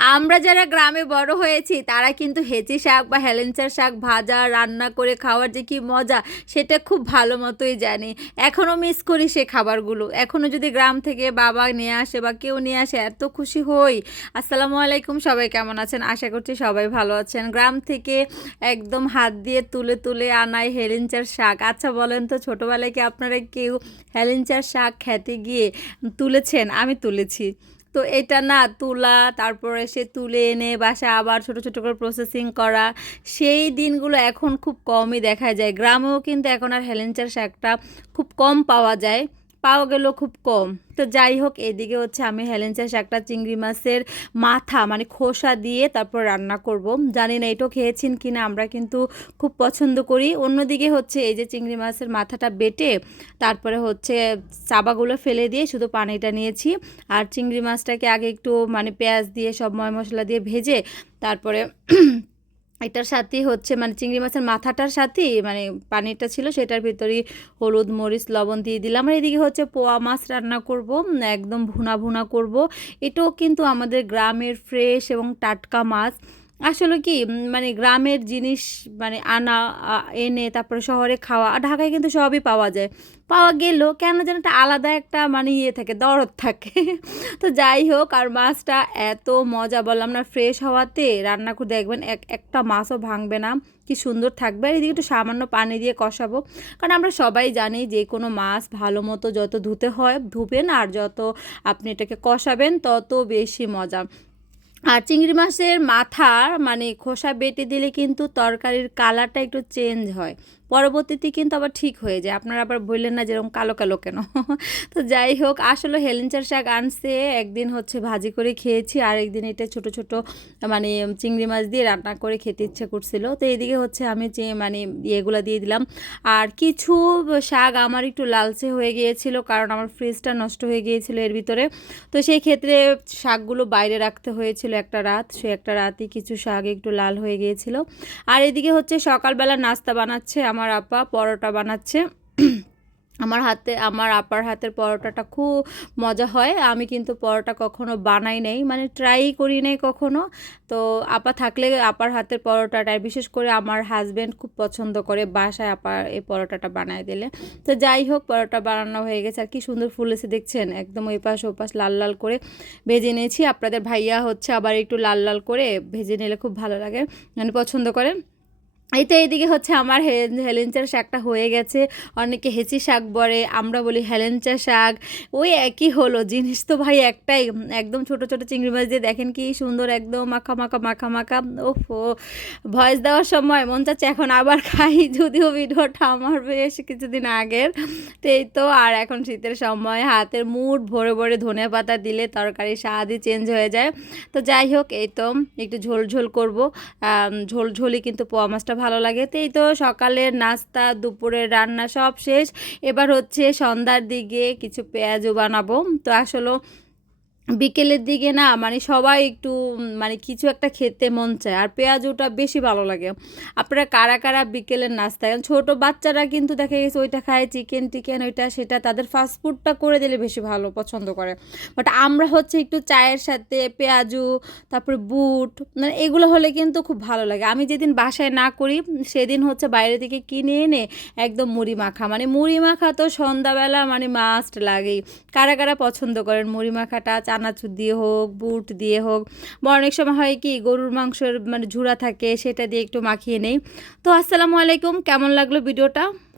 আমরা যারা গ্রামে বড় হয়েছি, তারা কিন্তু হেঁচি শাক বা হেলেঞ্চার শাক ভাজা, রান্না করে খাওয়ার যে কি মজা, সেটা খুব ভালো মতোই জানি। এখনও মিস করি সে খাবারগুলো। এখনও যদি গ্রাম থেকে বাবা নিয়ে আসে বা কেউ নিয়ে আসে, এত খুশি হই। আসসালামু আলাইকুম, সবাই কেমন আছেন? আশা করছি সবাই ভালো আছেন। গ্রাম থেকে একদম হাত দিয়ে তুলে তুলে আনাই হেলেঞ্চার শাক। আচ্ছা বলেন তো, ছোটোবেলায় কি আপনারা কেউ হেলেঞ্চার শাক খেতে গিয়ে তুলেছেন? আমি তুলেছি। তো এটা না তুলা, তারপরে সে তুলে এনে বাসা আবার ছোট ছোট করে প্রসেসিং করা। সেই দিনগুলো এখন খুব কমই দেখা যায়। গ্রামেও কিন্তু এখন আর হেলেঞ্চার শাকটা খুব কম পাওয়া যায়। পাওয়া গেল খুব কম। তো যাই হোক, এদিকে হচ্ছে আমি হেলেঞ্চা শাকটা চিংড়ি মাছের মাথা মানে খোসা দিয়ে তারপর রান্না করব। জানি না এটাও খেয়েছেন কি না, আমরা কিন্তু খুব পছন্দ করি। অন্যদিকে হচ্ছে এই যে চিংড়ি মাছের মাথাটা বেটে, তারপরে হচ্ছে চাবাগুলো ফেলে দিয়ে শুধু পানিটা নিয়েছি। আর চিংড়ি মাছটাকে আগে একটু মানে পেঁয়াজ দিয়ে সব ময় মশলা দিয়ে ভেজে, তারপরে এটার সাথে হচ্ছে মানে চিংড়ি মাছের মাথাটার সাথে মানে পানিটা ছিল সেটার ভিতরে হলুদ, মরিচ, লবণ দিয়ে দিলাম। আর এদিকে হচ্ছে পোয়া মাছ রান্না করব, একদম ভুনা ভুনা করব। এটাও কিন্তু আমাদের গ্রামের ফ্রেশ এবং টাটকা মাছ। আসলে কি মানে গ্রামের জিনিস মানে আনা এনে তারপরে শহরে খাওয়া, আর ঢাকায় কিন্তু সবই পাওয়া যায়। পাওয়া গেলেও কেন যেন একটা আলাদা একটা মানে ইয়ে থাকে, দরদ থাকে। তো যাই হোক, আর মাছটা এত মজা, বললাম না ফ্রেশ হওয়াতে রান্না করে দেখবেন, এক, একটা মাছও ভাঙবে না। কি সুন্দর থাকবে, আর এদিকে একটু সামান্য পানি দিয়ে কষাবো। কারণ আমরা সবাই জানি যে কোনো মাছ ভালো মতো যত ধুতে হয়, ধুবেন, আর যত আপনি এটাকে কষাবেন, তত বেশি মজা। আর চিংড়ি মাছের মাথা মানে খোসা বেটে দিলে কিন্তু তরকারির কালারটা একটু চেঞ্জ হয়। পরবর্তীতে কিন্তু আবার ঠিক হয়ে যায়। আপনারা আবার বললেন না যেরকম কালো কালো কেন? তো যাই হোক, আসলে হেলেঞ্চার শাক আনছে, একদিন হচ্ছে ভাজি করে খেয়েছি আর একদিন এটা ছোট ছোট মানে চিংড়ি মাছ দিয়ে রান্না করে খেতে ইচ্ছে করছিল। তো এদিকে হচ্ছে আমি যে মানে ইয়েগুলো দিয়ে দিলাম। আর কিছু শাক আমার একটু লালচে হয়ে গিয়েছিল, কারণ আমার ফ্রিজটা নষ্ট হয়ে গিয়েছিল এর ভিতরে। তো সেই ক্ষেত্রে শাকগুলো বাইরে রাখতে হয়েছিল একটা রাত। সে একটা রাতই কিছু শাক একটু লাল হয়ে গিয়েছিল। আর এদিকে হচ্ছে সকালবেলা নাস্তা বানাচ্ছে আমার আমার আপা পরোটা বানাচ্ছে। আমার হাতে, আমার আপার হাতের পরোটাটা খুব মজা হয়। আমি কিন্তু পরোটা কখনো বানাই নাই মানে ট্রাই করি নাই কখনো। তো আপা থাকলে আপার হাতের পরোটাটা বিশেষ করে আমার হাজব্যান্ড খুব পছন্দ করে বাসায় আপার এই পরোটাটা বানায় দিলে। তো যাই হোক, পরোটা বানানো হয়ে গেছে। আর কি সুন্দর ফুলেছে দেখছেন? একদম ওই পাশ ও পাশ লাল লাল করে ভেজে নিয়েছি। আপনাদের ভাইয়া হচ্ছে আবার একটু লাল লাল করে ভেজে নিলে খুব ভালো লাগে। মানে পছন্দ করেন এই তো এইদিকে হচ্ছে আমার হেলেঞ্চার শাকটা হয়ে গেছে। অনেকে হেঁচি শাক বলে আমরা বলি হেলেঞ্চা শাক। ওই একই হলো জিনিস তো ভাই একটাই। একদম ছোট ছোট চিংড়ি মাছ দিয়ে দেখেন কি সুন্দর একদম মাখা মাখা মাখা মাখা। ও ভয়েস দেওয়ার সময় মন চাচ্ছে এখন আবার খাই, যদিও ভিডিওটা আমার বেশ কিছুদিন আগের। তো এই তো, আর এখন শীতের সময় হাতের মুঠ ভরে ভরে ধনে পাতা দিলে তরকারি স্বাদই চেঞ্জ হয়ে যায়। তো যাই হোক, এই তো, একটু ঝোল ঝোল করব। ঝোল ঝোলই কিন্তু পোয়া মাছটা ভালো লাগে। তো এই তো সকালের নাস্তা, দুপুরের রান্না সব শেষ। এবার হচ্ছে সন্ধ্যার দিকে কিছু পেঁয়াজও বানাবো। তো আসলে বিকেলের দিকে না মানে সবাই একটু মানে কিছু একটা খেতে মন চায় আর পেঁয়াজ ওটা বেশি ভালো লাগে। আপনারা কারা কারা বিকেলের নাস্তা ছোট বাচ্চারা কিন্তু দেখা গেছে ওইটা খায় চিকেন টিকেন ওইটা সেটা তাদের ফাস্টফুডটা করে দিলে বেশি ভালো পছন্দ করে। বাট আমরা হচ্ছে একটু চায়ের সাথে পেঁয়াজু, তারপরে বুট মানে এগুলো হলে কিন্তু খুব ভালো লাগে। আমি যেদিন বাসায় না করি, সেদিন হচ্ছে বাইরে থেকে কিনে এনে একদম মুড়ি মাখা। মানে মুড়ি মাখা তো সন্ধ্যাবেলা মানে মাস্ট লাগেই। কারা কারা পছন্দ করেন মুড়ি মাখাটা চানাচুর দিয়ে হোক, বুট দিয়ে হোক, বা অনেক সময় হয় কি গরুর মাংসের মানে ঝুড়া থাকে, সেটা দিয়ে একটু মাখিয়ে নেই। তো আসসালামু আলাইকুম, কেমন লাগল ভিডিওটা?